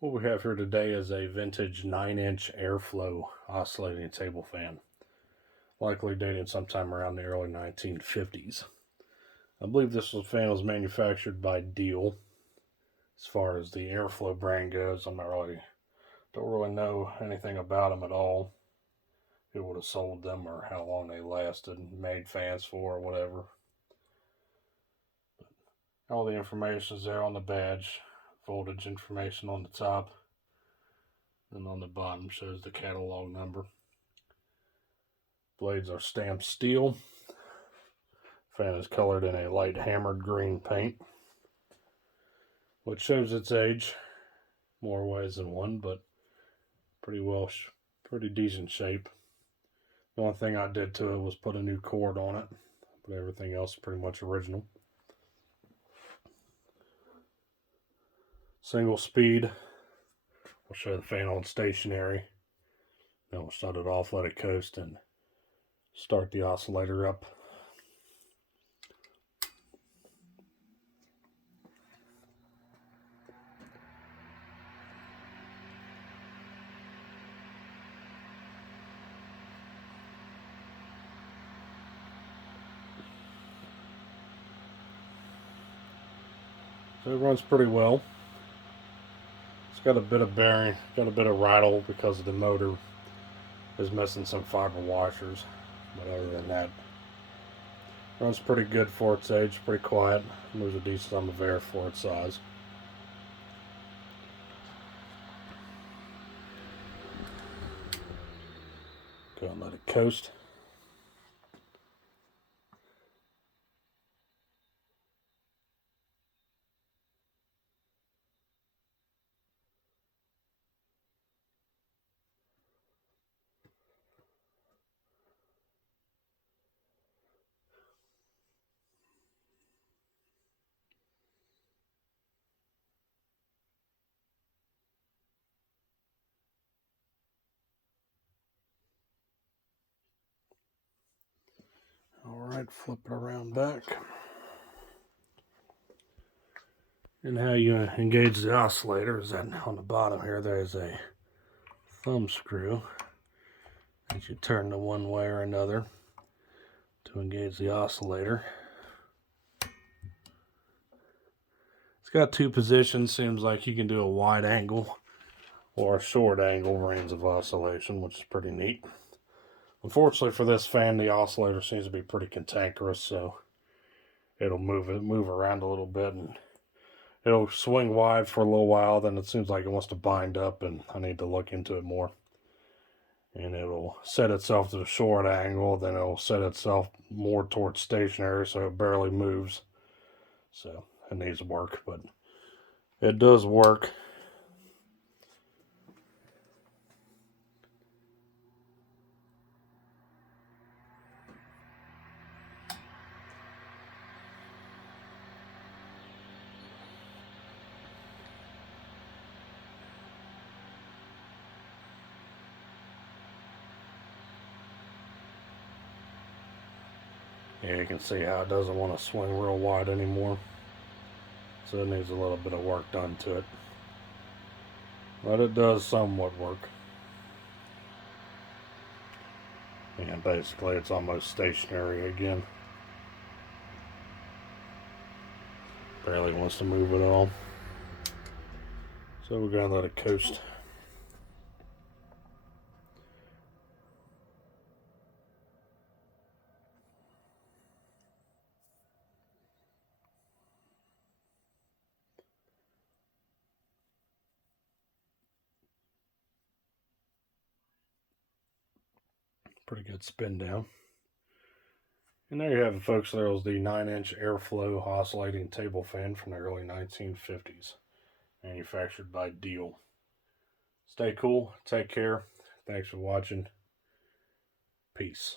What we have here today is a vintage 9-inch airflow oscillating table fan, likely dating sometime around the early 1950s. I believe this fan was manufactured by Diehl. As far as the airflow brand goes, don't really know anything about them at all. Who would have sold them or how long they lasted, made fans for, or whatever. All the information is there on the badge, voltage information on the top, and on the bottom shows the catalog number. Blades are stamped steel. Fan is colored in a light hammered green paint, which shows its age more ways than one, but pretty decent shape. The only thing I did to it was put a new cord on it, but everything else is pretty much original. Single speed. We'll show the fan on stationary. Then we'll shut it off, let it coast, and start the oscillator up. So it runs pretty well. It's got a bit of bearing, got a bit of rattle because the motor is missing some fiber washers. But other than that, runs pretty good for its age, pretty quiet. Moves a decent amount of air for its size. Go and let it coast. Alright, flip it around back. And how you engage the oscillator is that on the bottom here there's a thumb screw that you turn to one way or another to engage the oscillator. It's got two positions. Seems like you can do a wide angle or a short angle range of oscillation, which is pretty neat. Unfortunately for this fan, the oscillator seems to be pretty cantankerous, so it'll move around a little bit, and it'll swing wide for a little while, then it seems like it wants to bind up, and I need to look into it more. And it'll set itself to the short angle, then it'll set itself more towards stationary, so it barely moves. So it needs work, but it does work. Yeah, you can see how it doesn't want to swing real wide anymore. So it needs a little bit of work done to it. But it does somewhat work. And basically it's almost stationary again. Barely wants to move at all. So we're going to let it coast. Pretty good spin down. And there you have it, folks. There was the 9-inch airflow oscillating table fan from the early 1950s, manufactured by Diehl. Stay cool. Take care. Thanks for watching. Peace.